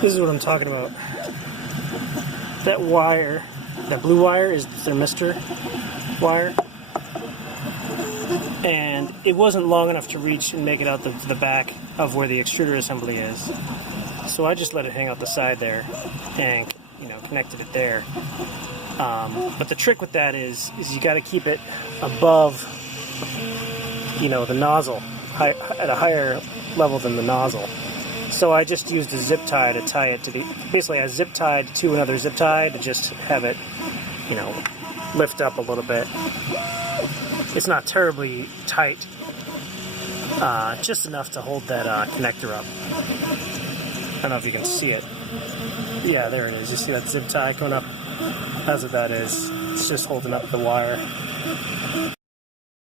This is what I'm talking about. That wire, that blue wire is the thermistor wire. And it wasn't long enough to reach and make it out the back of where the extruder assembly is. So I just let it hang out the side there and, you know, connected it there. But the trick with that is you got to keep it above, you know, the nozzle, at a higher level than the nozzle. So I just used a zip tie to tie it to the, basically I zip tied to another zip tie to just have it, you know, lift up a little bit. It's not terribly tight, just enough to hold that connector up. I don't know if you can see it. Yeah, there it is. You see that zip tie going up? That's what that is. It's just holding up the wire.